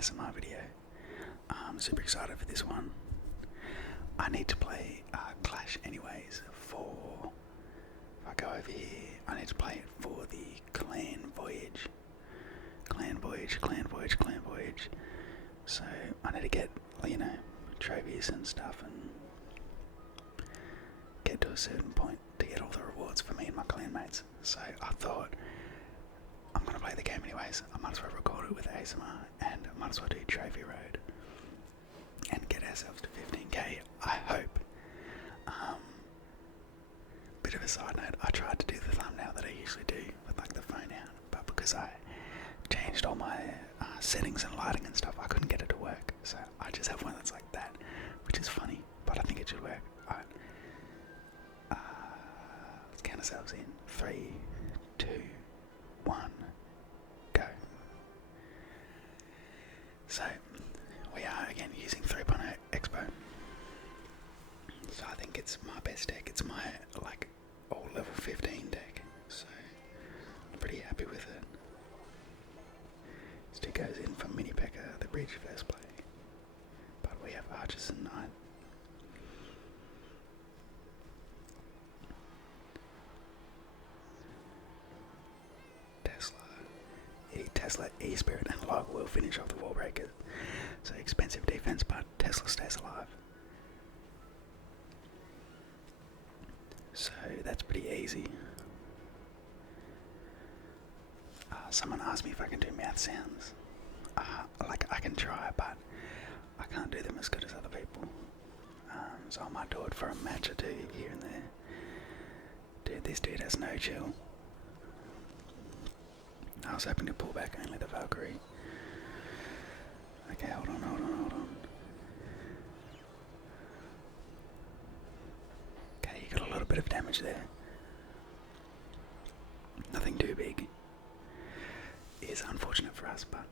ASMR video. I'm super excited for this one. I need to play Clash anyways for... If I go over here, I need to play it for the Clan Voyage. Clan Voyage. So I need to get, trophies and stuff and get to a certain point to get all the rewards for me and my clan mates. So I thought, I'm going to play the game anyways. I might as well record it with ASMR and I might as well do Trophy Road and get ourselves to 15k, I hope. Bit of a side note, I tried to do the thumbnail that I usually do with the phone out, but because I changed all my settings and lighting and stuff, I couldn't get it to work. So I just have one that's like that, which is funny, but I think it should work. Alright. Let's count ourselves in. 3, 2, 1, go. So we are again using 3.0 Expo. So I think it's my best deck. It's my all level 15 deck. So I'm pretty happy with it. Stick goes in for Mini P.E.K.K.A, the bridge first play. But we have Archers and Knight. Tesla, E-Spirit and Log will finish off the wall breakers. So expensive defense, but Tesla stays alive. So that's pretty easy. Someone asked me if I can do mouth sounds. I can try, but I can't do them as good as other people. So I might do it for a match or two here and there. Dude, this dude has no chill. I was hoping to pull back only the Valkyrie. Okay, hold on. Okay, you got a little bit of damage there. Nothing too big. Is unfortunate for us, but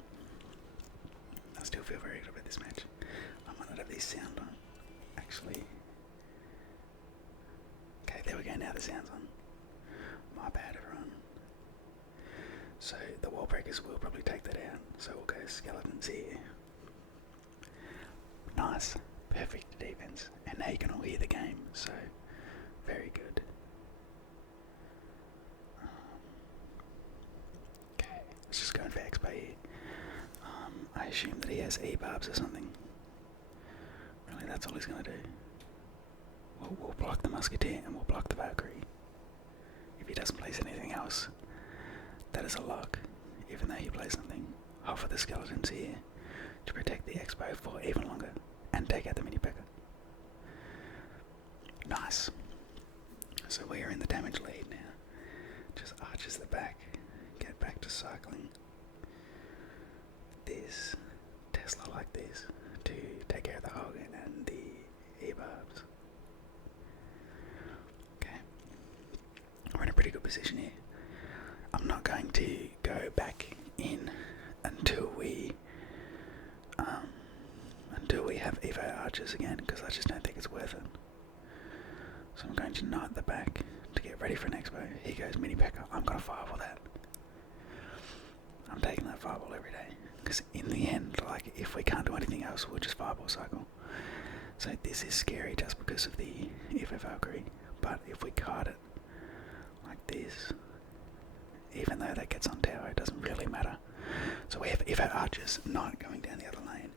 I still feel very good about this match. I might not have this sound on. Actually. Okay, there we go, now the sound's on. My bad, everyone. So the wall breakers will probably take that out. So we'll go skeletons here. Nice. Perfect defense. And now you can all hear the game. So very good. Okay, let's just go in for Expo here. I assume that he has E-barbs or something. Really, that's all he's going to do. We'll block the Musketeer and we'll block the Valkyrie. If he doesn't place anything else, that is a lock. Even though he plays something, I'll offer the skeletons here to protect the Expo for even longer and take out the Mini P.E.K.K.A. Nice. So we are in the damage lead now. Just archers the back, get back to cycling. This Tesla like this to take care of the Hogan and the E-barbs. Okay, we're in a pretty good position here. I'm not going to go back in until we have Evo archers again, because I just don't think it's worth it. So I'm going to knight the back to get ready for an Expo. Here goes Mini P.E.K.K.A. I'm going to fireball that. I'm taking that fireball every day, because in the end, if we can't do anything else, we'll just fireball cycle. So this is scary just because of the Evo Valkyrie, but if we card it like this, even though that gets on tower, it doesn't really matter. So we have Evo archers, knight going down the other lane.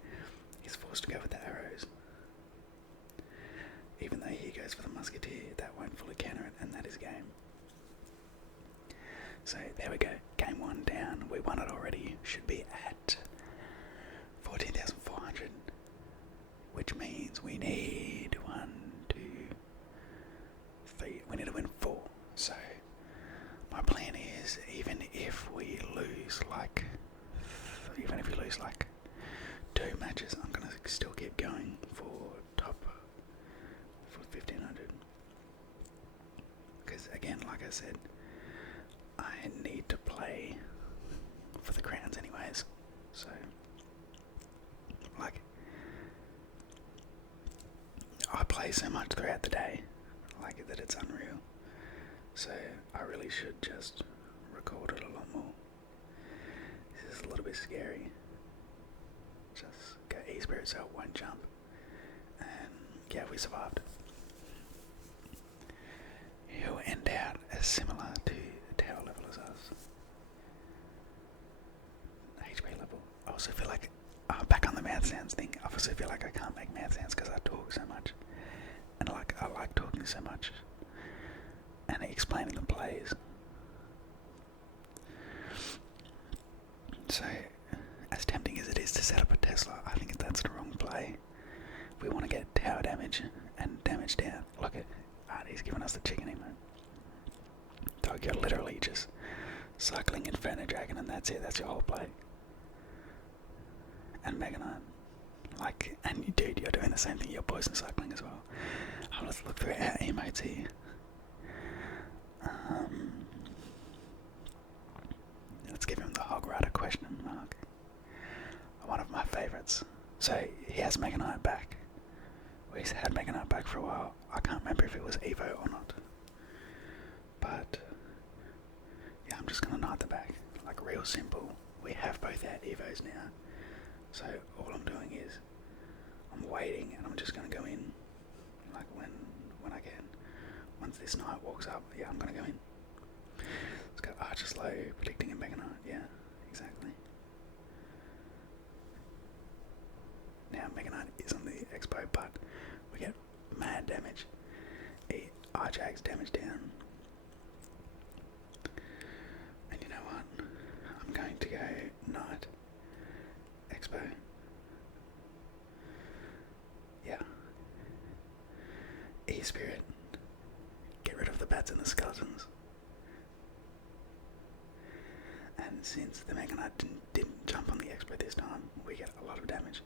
He's forced to go with the arrows. Even though he goes for the musketeer, that won't fully counter it, and that is game. So there we go, game 1 down. We won it already. Should be at 14,400, which means we need 1, 2, 3. We need to win 4. So my plan is, even if we lose 2 matches, I'm gonna still keep going for top for 1500. Because again, like I said, I need to play for the crowns anyways. So I play so much throughout the day, that it's unreal. So I really should just record it a lot more. This is a little bit scary. Just go E-Spirit so it won't jump. And yeah, we survived. He'll end out as similar to tower level as us. HP level. I also feel like, back on the mouth sounds thing, I also feel like I can't make mouth sounds because I talk so much. And I like talking so much. And explaining the plays. So, as tempting as it is to set up a Tesla, I think that's the wrong play. We want to get tower damage and damage down. Look at, he's giving us the chicken emote. So you're literally just cycling Inferno Dragon and that's it, that's your whole play. And Mega Knight. Like, and dude, you're doing the same thing, you're poison cycling as well. Let's look through our emotes here. Let's give him the Hog Rider question mark. One of my favourites. So he has Mega Knight back. Well, he's had Mega Knight back for a while. I can't remember if it was Evo or not. But yeah, I'm just gonna Knight the back. Like real simple. We have both our Evos now. So all I'm doing is I'm waiting and I'm just gonna go in like when I can. Once this Knight walks up, yeah, I'm gonna go in. Let's go Archer slow, predicting a Mega Knight, yeah, exactly. Now Mega Knight is on the Expo, but we get mad damage. Archag's damage down. And you know what? I'm going to go Knight Expo. Yeah. E-Spirit. Get rid of the bats and the skeletons. And since the Mega Knight didn't jump on the Expo this time, we get a lot of damage.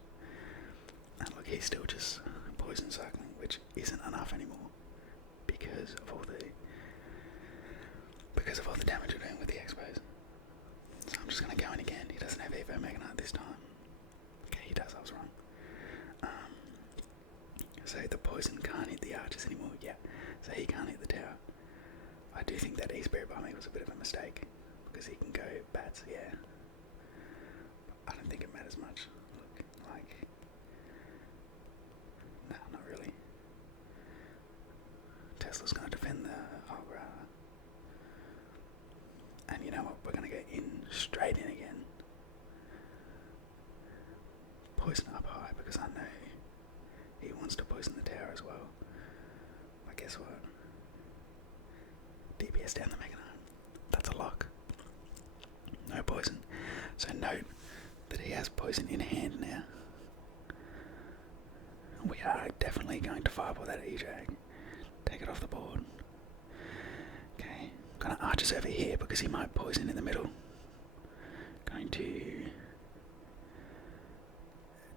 And look, he's still just poison cycling, which isn't enough anymore because of all the damage we're doing with the Expos. So I'm just gonna go in again. He doesn't have Evo Mega Knight this time. Okay, he does. I was wrong. So the poison can't hit the archers anymore. Yeah, so he can't hit the tower. I do think that E-Spirit by me was a bit of a mistake because he can go bats. Yeah, but I don't think it matters much. Look, like. No, not really. Tesla's going to defend the Hog Rider. And you know what? We're going to go straight in again. Poison up high because I know he wants to poison the tower as well. But guess what? DPS down the Mega Knight. That's a lock. No poison. So note that he has poison in hand now. We are definitely going to fireball that E-Jag. Take it off the board. Okay, gonna archers over here because he might poison in the middle. Going to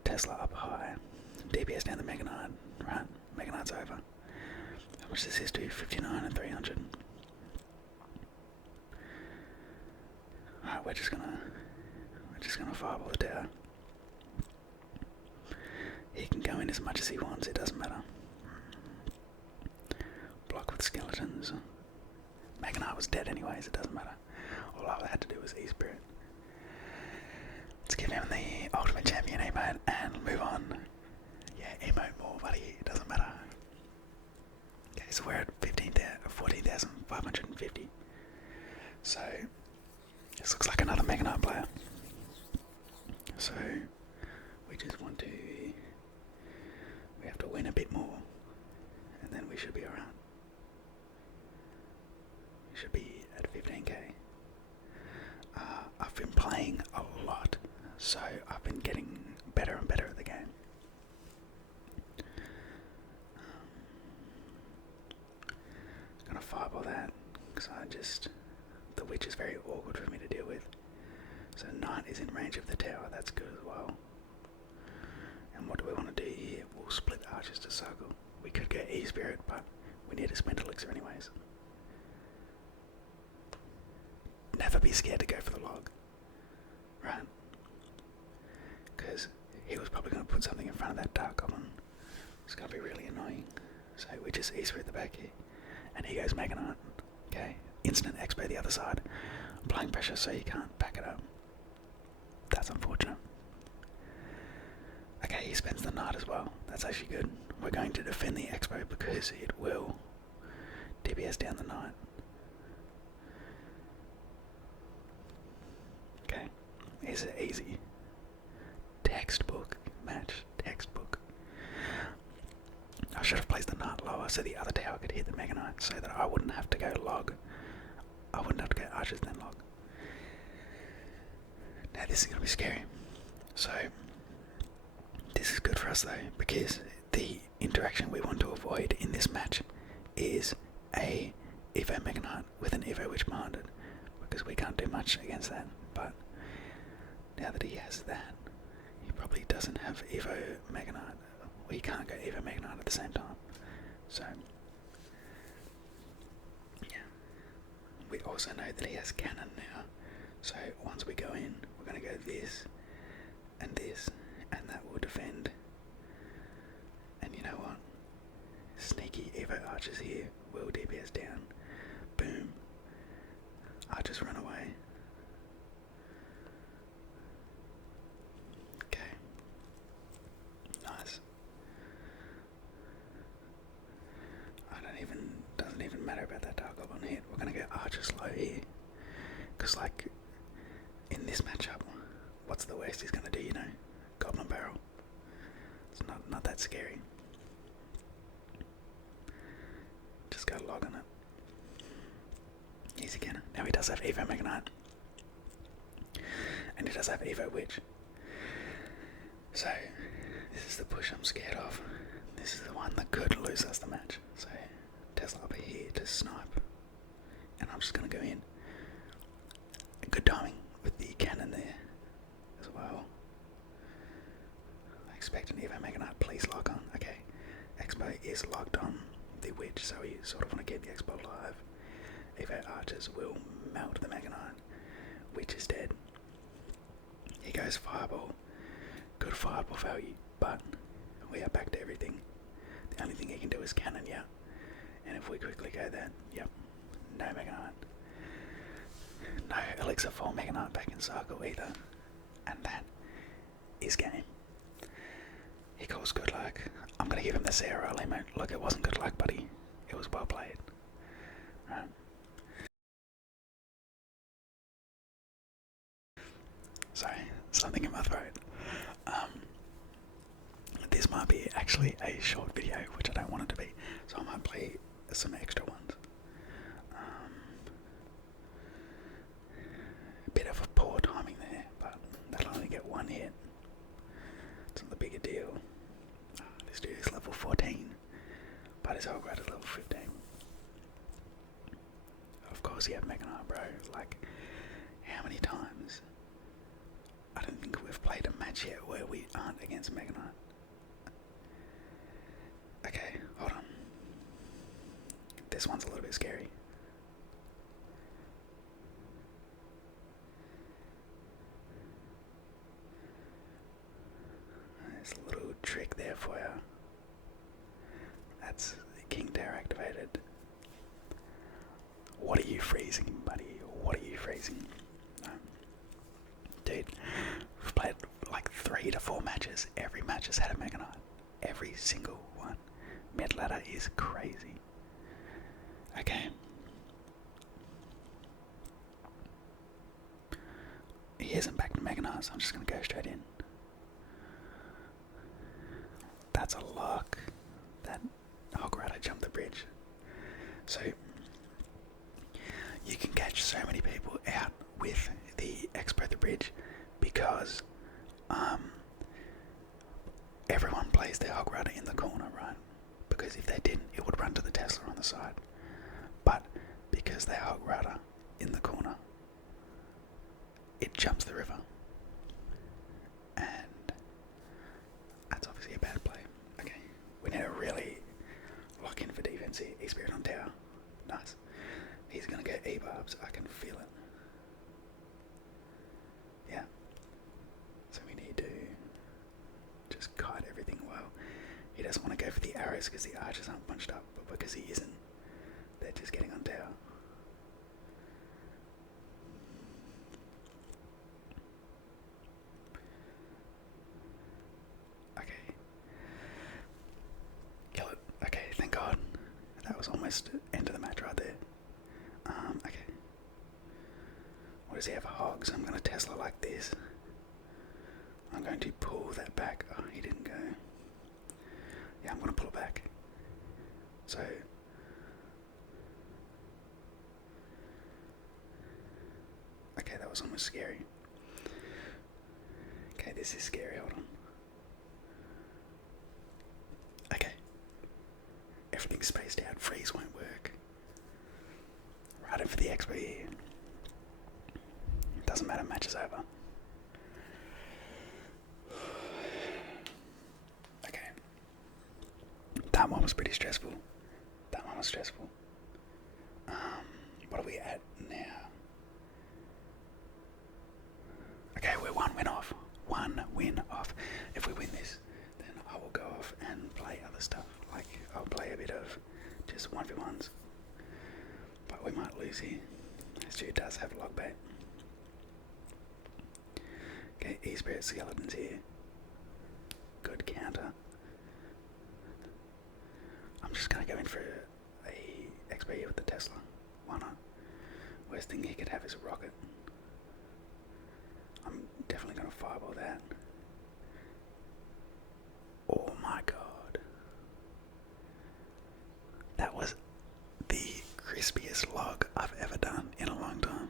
Tesla up high. DPS down the Mega Knight. Right, Mega Knight's over. How much does this do? 59 and 300. Alright, we're just gonna fireball the tower. He can go in as much as he wants, it doesn't matter. Block with skeletons. Mega Knight was dead anyways, it doesn't matter. All I had to do was E-Spirit. Let's give him the Ultimate Champion emote and move on. Yeah, emote more, buddy, it doesn't matter. Okay, so we're at 14,550. So, this looks like another Mega Knight player. So, we just want to... We have to win a bit more, and then we should be around. We should be at 15k. I've been playing a lot, so I've been getting better and better at the game. Gonna fireball that, because the witch is very awkward for me to deal with. So Knight is in range of the tower, that's good as well. And what do we want to do here? We'll split archers to circle. We could go E-Spirit, but we need a spent elixir anyways. Never be scared to go for the log. Right? Because he was probably going to put something in front of that Dark Goblin. It's going to be really annoying. So we just E-Spirit the back here. And he goes Mega Knight. Okay? Instant Expo the other side. Applying pressure so he can't back it up. That's unfortunate. Okay, he spends the knight as well. That's actually good. We're going to defend the expo because it will DPS down the knight. Okay, is it easy? Textbook match, textbook. I should have placed the knight lower so the other tower could hit the Mega Knight so that I wouldn't have to go log. I wouldn't have to go archers then log. Now this is going to be scary. So, this is good for us though, because the interaction we want to avoid in this match is a Evo Mega Knight with an Evo Witch behind it, because we can't do much against that. But now that he has that, he probably doesn't have Evo Mega Knight. We can't go Evo Mega Knight at the same time. So, yeah. We also know that he has cannon now. So once we go in, we're going to go this, and that will defend. And you know what? Sneaky Evo archers here will DPS down. Boom. Archers run away. Okay. Nice. Doesn't even matter about that Dark Goblin hit. We're going to go archers low here. Because like, in this matchup, what's the worst he's going to do, you know? Goblin Barrel. It's not that scary. Just go log on it. Easy cannon. Now he does have Evo Mega Knight. And he does have Evo Witch. So, this is the push I'm scared of. This is the one that could lose us the match. So, Tesla up here to snipe. And I'm just going to go in. Good timing with the cannon there as well. I expect an Evo Mega Knight, please lock on. Okay, Expo is locked on the Witch, so we sort of want to keep the Expo alive. Evo Archers will melt the Mega Knight. Witch is dead. He goes Fireball. Good Fireball value, but we are back to everything. The only thing he can do is cannon, yeah. And if we quickly go that, yep, no Mega Knight. No Elixir for Mega Knight back in circle either. And that is game. He calls good luck. I'm going to give him the Sarah limit. Look, it wasn't good luck, buddy. It was well played. Right. Sorry, something in my throat. This might be actually a short video, which I don't want it to be. So I might play some extra ones. Bit of a poor timing there, but they'll only get one hit. It's not the bigger deal. This dude is level 14, but his whole grad is level 15. Of course you have Mega Knight, bro. Like, how many times? I don't think we've played a match yet where we aren't against Mega Knight. Okay, hold on. This one's a little bit scary. There's a little trick there for you. That's King Tower activated. What are you freezing, buddy? What are you freezing? Dude, we've played like 3 to 4 matches. Every match has had a Mega Knight. Every single one. Mid ladder is crazy. Okay. He isn't back to Mega Knight, so I'm just going to go straight in. That's a lock. That Hograta jumped the bridge. So, you can catch so many people out with the Expo the Bridge because everyone plays their Hograta in the corner, right? Because if they didn't, it would run to the Tesla on the side. But because they Hograta in the corner, it jumps the river. And that's obviously a bad play. Okay, we need to really lock in for defense here. E-Spirit on tower. Nice. He's going to go E-Barbs. I can feel it. Yeah. So we need to just kite everything well. He doesn't want to go for the arrows because the archers aren't bunched up, but because he isn't, they're just getting on tower. Okay, almost end of the match right there. Okay. What does he have? Hogs. I'm going to Tesla like this. I'm going to pull that back. Oh, he didn't go. Yeah, I'm going to pull it back. So... Okay, that was almost scary. Okay, this is scary. Hold on. Okay. Everything's spaced out. Freeze won't work. Right in for the expo here. It doesn't matter, match is over. Okay. That one was pretty stressful. That one was stressful. What are we at now? Okay, we're one win off. One win off. If we win this, then I will go off and play other stuff. Like, I'll play a bit of just 1v1s. But we might lose here. This dude does have log bait. Okay, E-Spirit Skeletons here. Good counter. I'm just gonna go in for a XP here with the Tesla. Why not? Worst thing he could have is a rocket. I'm definitely gonna fireball that. Oh my god. That was the crispiest log I've ever done in a long time.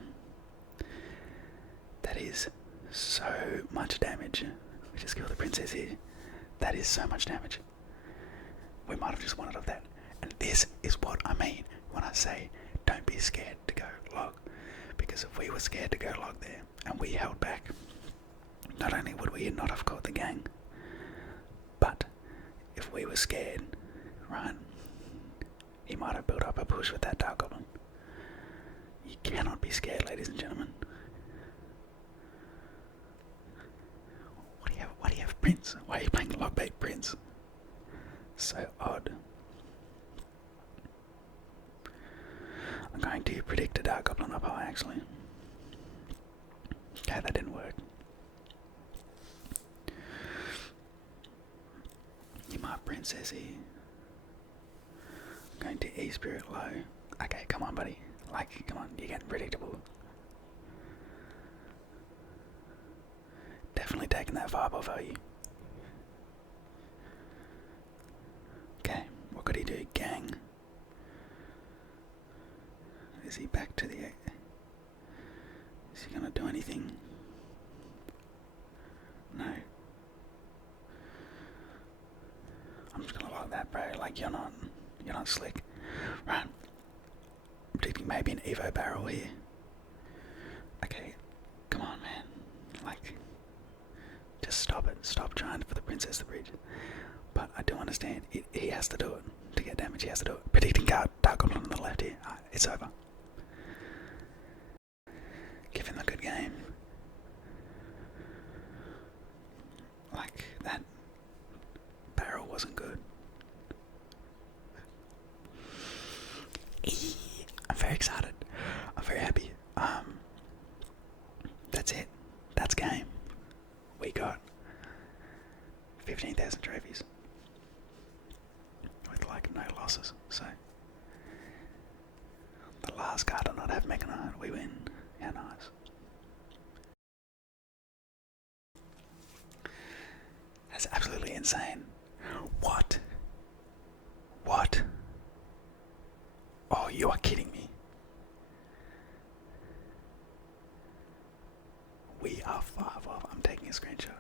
That is so much damage. We just killed the princess here. That is so much damage. We might have just won it off that. And this is what I mean when I say don't be scared to go log. Because if we were scared to go log there and we held back, not only would we not have caught the gang, but if we were scared, right, he might have built up a push with that Dark Goblin. You cannot be scared, ladies and gentlemen. Why do you have Prince? Why are you playing Logbait Prince? So odd. I'm going to predict a Dark Goblin up high, actually. Okay, that didn't work. You might Princess here. I'm going to E-Spirit low. Okay, come on, buddy. Like, come on, you're getting predictable. Definitely taking that fireball value. Okay, what could he do? Gang. Is he back to the... Is he gonna do anything? No. I'm just gonna lock that, bro. Like, you're not slick. Right. I'm predicting maybe an Evo barrel here. Okay, come on, man. Like, just stop it. Stop trying for the Princess the Bridge. But I do understand. He has to do it. To get damage, he has to do it. Predicting Dark Goblin on the left here. It's over. Give him a good game. Like, that barrel wasn't good. I'm very excited. I'm very happy. That's it. That's game. We got 15,000 trophies with like no losses. So the last card did not have Mega Knight. We win. How nice. That's absolutely insane. What? What? Oh, you are kidding me. We are 5 off. I'm taking a screenshot.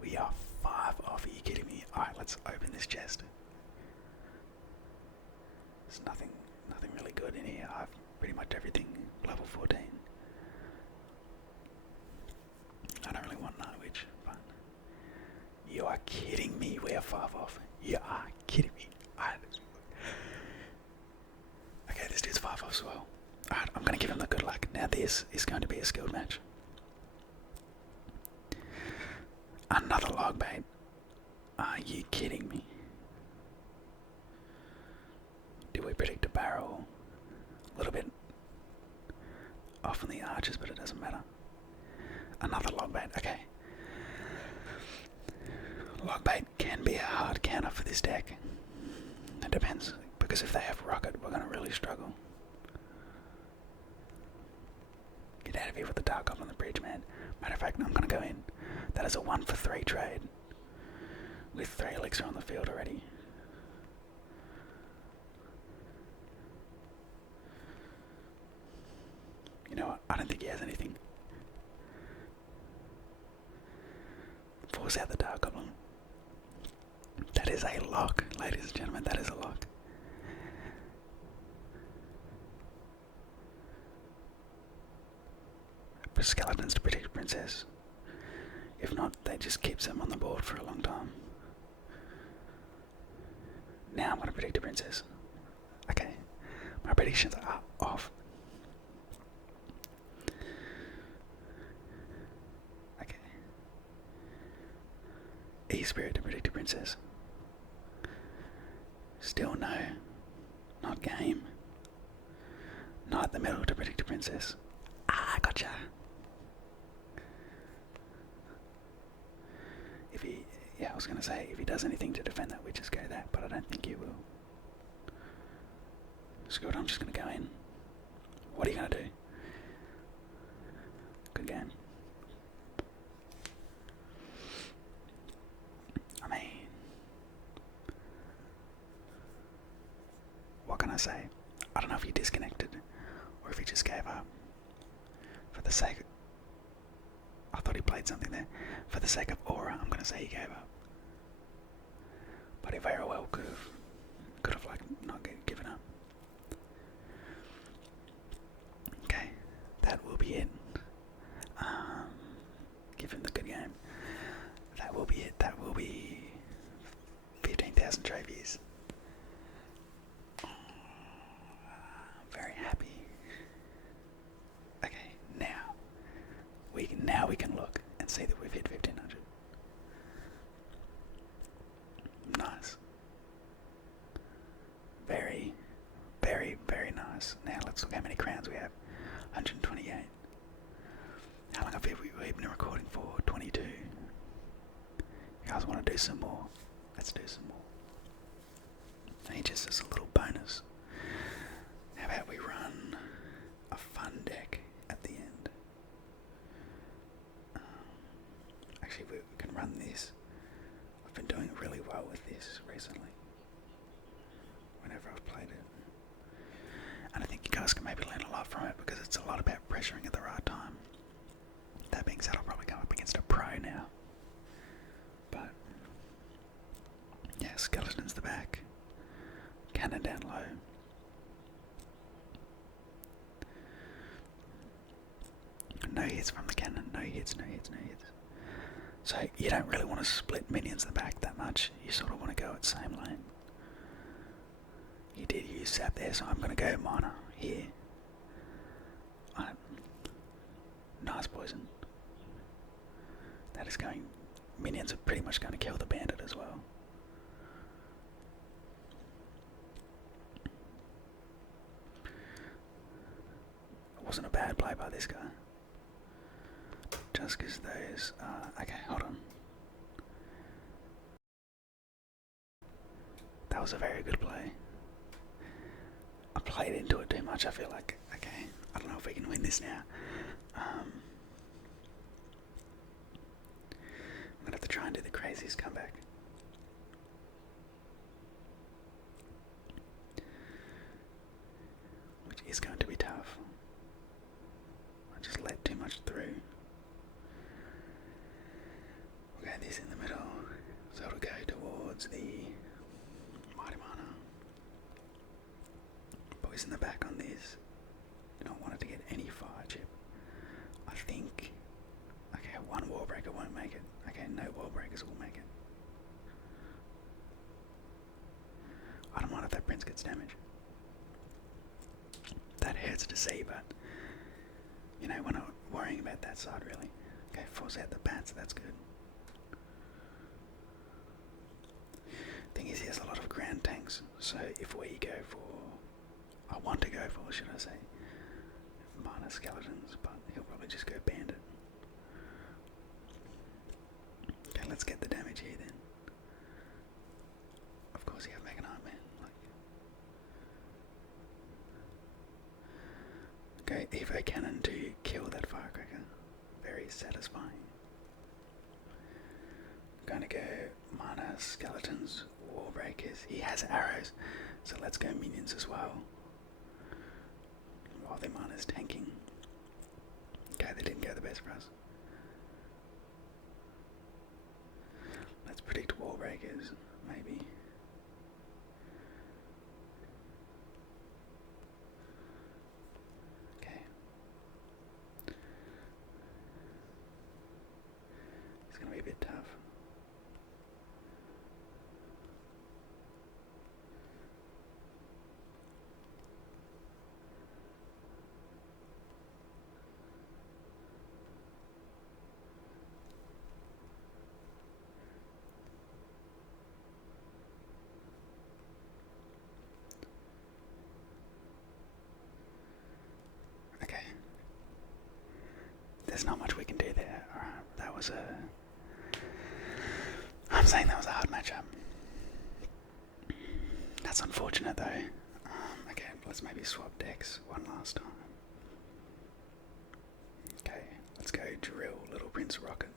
We are 5 off. Are you kidding me? Alright, let's open this chest. There's nothing really good in here. I've pretty much everything level 14. I don't really want Night Witch, but you are kidding me. We are 5 off. You are kidding me. Okay, this dude's 5 off as well. Alright, I'm gonna give him the good luck. Now this is going to be a skilled match. Another log bait. Are you kidding me? Did we predict a barrel? A little bit off on the arches, but it doesn't matter. Another log bait. Okay. Log bait can be a hard counter for this deck. It depends, Because if they have rocket, we're going to really struggle. Get out of here with the Dark Goblin on the bridge, man. Matter of fact, I'm going to go in. That is a 1 for 3 trade. With 3 elixir on the field already. You know what? I don't think he has anything. Force out the Dark Goblin. That is a lock, ladies and gentlemen. That is a lock. Skeletons to protect Princess. If not, they just keeps them on the board for a long time. Now I'm going to predict a Princess. Okay, my predictions are off. Okay. E-Spirit to predict a Princess. Still no. Not game. Not the middle to predict a Princess. Ah, gotcha. If he, I was going to say, if he does anything to defend that, we just go that, but I don't think he will. Screw it, I'm just going to go in. What are you going to do? Good game. I mean, what can I say? I don't know if he disconnected, or if he just gave up. For the sake of, I thought he played something there. For the sake of aura, I'm going to say he gave up. But he very well could have like not given up. Okay, that will be it. Give him the good game. That will be it. That will be 15,000 trophies. I'm very happy. Okay, now we can look and see that we've hit 1500. Nice. Very, very, very nice. Now let's look how many crowns we have. 128. How long have we been recording for? 22. You guys want to do some more? Let's do some more. And just as a little bonus, how about we run a fun deck at the end? Actually, we can run this. I've been doing really well with this recently. Whenever I've played it. And I think you guys can maybe learn a lot from it because it's a lot about pressuring at the right time. That being said, I'll probably go up against a pro now. But, yeah, Skeleton's the back. Cannon down low. No hits from the cannon. No hits, no hits, no hits. So you don't really want to split minions in the back that much. You sort of want to go at same lane. He did use sap there, so I'm going to go mana here. Nice poison. That is going... Minions are pretty much going to kill the bandit as well. It wasn't a bad play by this guy. Just because those... okay, hold on. That was a very good play. I played into it too much, I feel like. Okay, I don't know if we can win this now. I'm going to have to try and do the craziest comeback. Which is going to be tough. I just let too much through. We'll go this in the middle. So it'll go towards the Mighty Mana. Boys in the back on this. You don't want it to get any fire chip. I think... Okay, one wall breaker won't make it. Okay, no wall breakers will make it. I don't mind if that prince gets damage. That hurts to see, but... You know, we're not worrying about that side really. Okay, force out the bats, that's good. Thing is, he has a lot of ground tanks, so if we go for... I want to go for, should I say, minor skeletons, but he'll probably just go bandit. Okay, let's get the damage here then. Of course you have Mega Knight, man. Like, Evo cannon to kill that firecracker. Very satisfying. I'm going to go mana, skeletons, wall breakers. He has arrows, so let's go minions as well. While their mana's tanking. Okay, they didn't go the best for us. Let's predict wall breakers, maybe. Okay. It's gonna be a bit tough. Okay. There's not much we can do there. Alright, that was I'm saying that was a hard matchup. That's unfortunate though. Okay, let's maybe swap decks one last time. Okay, let's go drill Little Prince Rocket.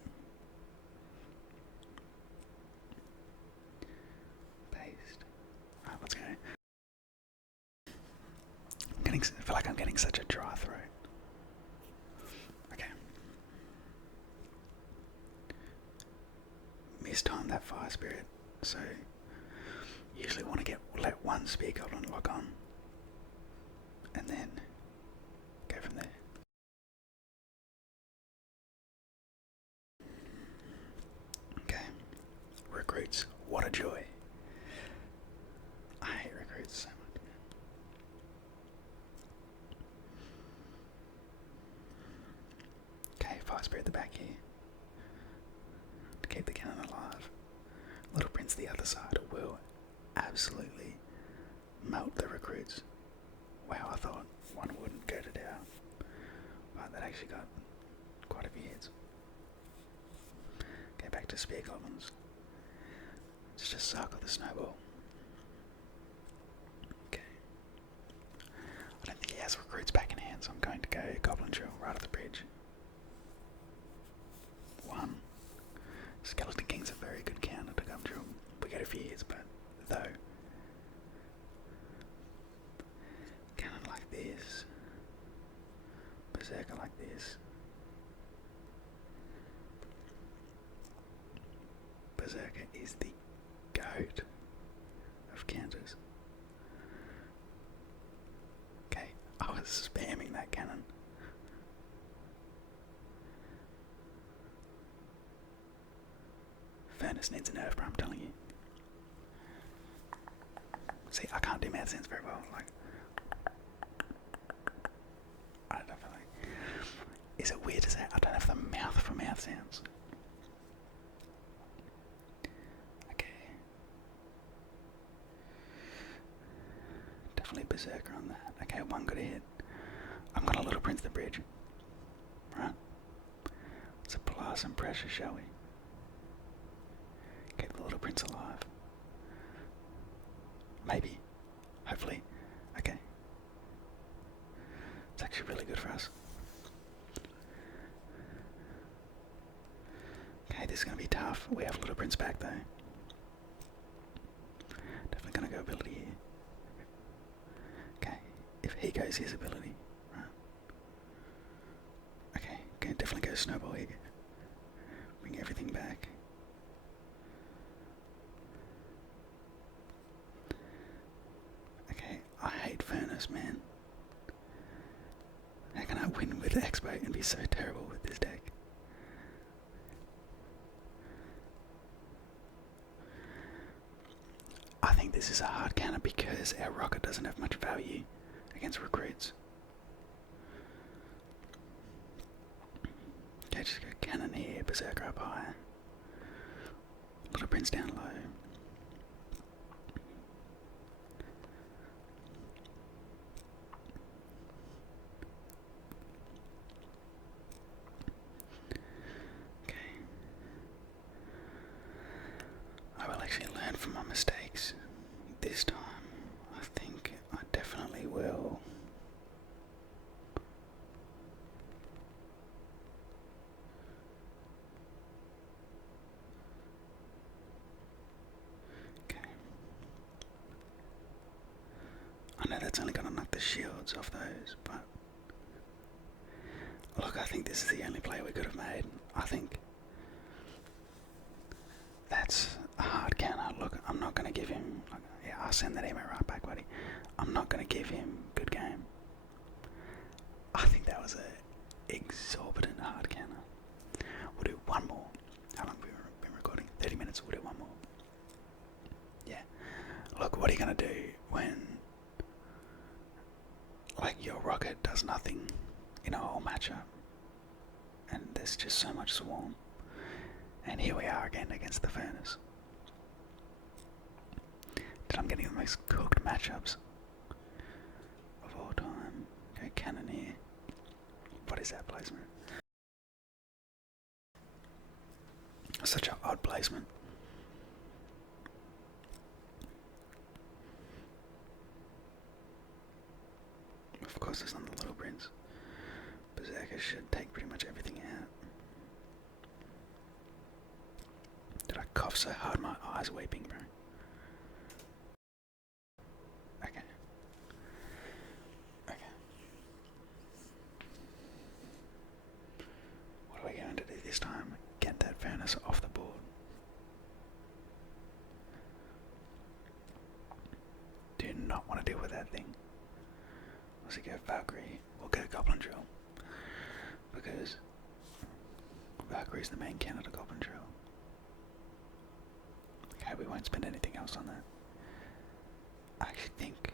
Paste. Alright, let's go. I feel like I'm getting such a dry throat. Okay. Mistimed that fire spirit, so usually want to let one spear goblin lock on, and then go from there. Okay. Recruits. What a joy. I hate recruits so much. Okay, fire spirit at the back here. To keep the cannon alive. Little Prince the other side will absolutely melt the recruits. Wow, I thought one wouldn't go to down, but that actually got quite a few hits. Okay, back to spear goblins. Let's just circle the snowball. Okay. I don't think he has recruits back in hand, so I'm going to go goblin drill right at the bridge. One. Skeleton King's a very good counter to goblin drill. We get a few hits, but though cannon like this, berserker like this, berserker is the goat of counters. Okay, I was spamming that cannon. Furnace needs a nerf, bro, I'm telling you. See, I can't do mouth sounds very well. Like, I don't know. Is it weird to say I don't have the mouth for mouth sounds? Okay. Definitely berserker on that. Okay, one good hit. I'm gonna Little Prince the bridge. Right? Let's apply some pressure, shall we? Keep the Little Prince alive. Maybe. Hopefully. Okay. It's actually really good for us. Okay, this is going to be tough. We have Little Prince back though. Definitely going to go ability here. Okay, if he goes his ability. Right. Okay, can definitely go snowball here. Bring everything back. I hate Furnace, man. How can I win with Expo and be so terrible with this deck? I think this is a hard counter because our rocket doesn't have much value against recruits. Okay, just go cannon here, berserker up high. Little Prince down low. From my mistakes this time. I think I definitely will odds off those, but look, I think this is the only play we could have made. I think that's a hard counter. Look, I'm not going to give him... Yeah, I'll send that email right back, buddy. I'm not going to give him good game. I think that was a exorbitant hard counter. We'll do one more. How long have we been recording? 30 minutes. We'll do one more. Yeah. Look, what are you going to do when, like, your rocket does nothing in a whole matchup? And there's just so much swarm. And here we are again against the furnace. Dude, I'm getting the most cooked matchups of all time. Go Cannoneer. What is that placement? Such an odd placement. Of course it's not the Little Prince. Berserker should take pretty much everything out. Did I cough so hard my eyes are weeping, bro? Okay. Okay. What are we going to do this time? Get that furnace off the board. Do not want to deal with that thing. Let's go Valkyrie. We'll go Goblin Drill. Because Valkyrie's the main counter to Goblin Drill. Okay, we won't spend anything else on that. I actually think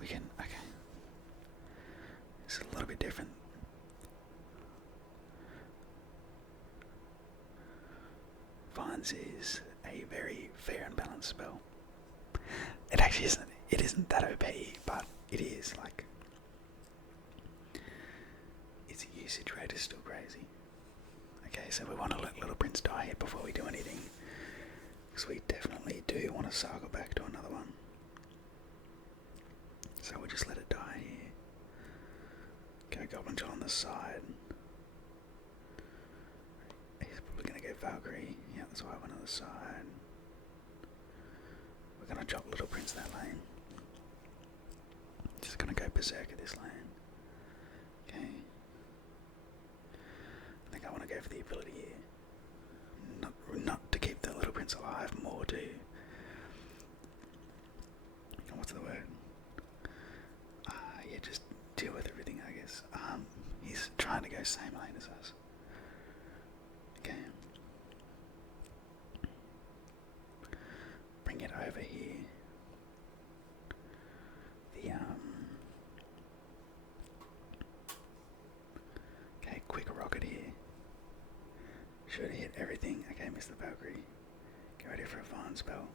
we can... Okay. It's a little bit different. Vines is a very fair and balanced spell. It actually isn't. It isn't that OP, but it is, like... Its usage rate is still crazy. Okay, so we want to let Little Prince die here before we do anything. Because we definitely do want to cycle back to another one. So we'll just let it die here. Go Goblin Drill on the side. He's probably going to go Valkyrie. Yeah, that's why I went on the side. We're going to drop Little Prince that lane. Just going to go Berserker this lane. Okay. I think I want to go for the ability here. Not to keep the Little Prince alive, more to... What's the word? Yeah, just deal with everything, I guess. He's trying to go same lane as us. Okay. Bring it over here. Okay, quick rocket here. Should have hit everything. Okay, missed the Valkyrie. Get ready for a Vine spell.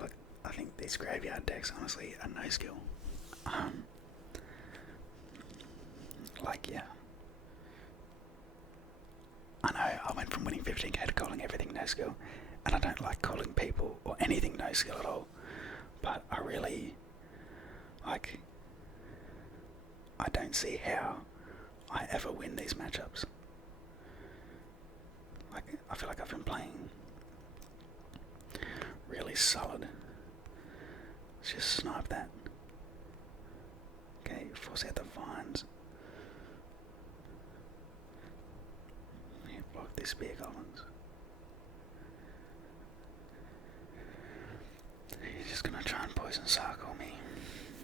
Look, I think these graveyard decks honestly are no skill. Like, yeah. I know, I went from winning 15k to calling everything no skill, and I don't like calling people or anything no skill at all, but I really, like, I don't see how I ever win these matchups. Like, I feel like I've been playing really solid. Let's just snipe that. Okay, force out the vines. Yeah, block this spear goblins. He's just gonna try and poison circle me.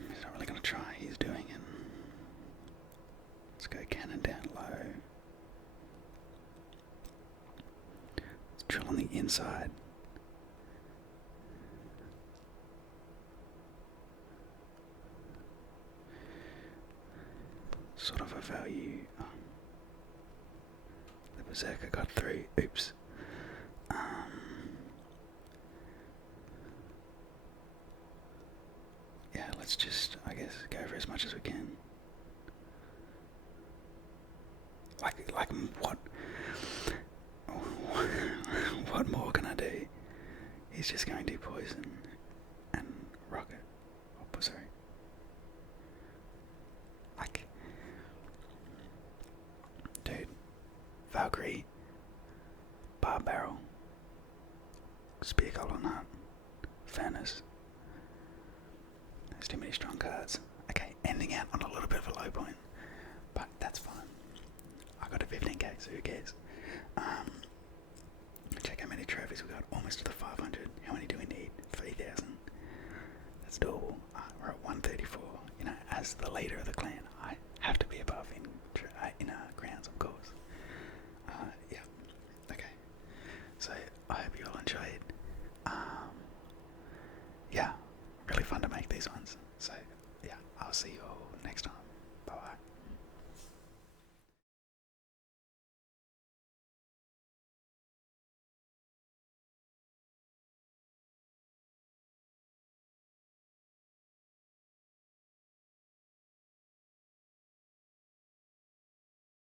He's not really gonna try, he's doing it. Let's go cannon down low. Let's drill on the inside. Sort of a value. The Berserker got through. Oops. Yeah, let's just, I guess, go for as much as we can. Like what more can I do? He's just going to poison and rocket. Oh, sorry. Like, dude, Valkyrie, Bar Barrel, Spear Collar Nut, Furnace. I got to 15k, so who cares? Check how many trophies we got. Almost to the 500. How many do we need? 3,000. That's doable. We're at 134. You know, as the leader of the clan, I have to be above in grounds, of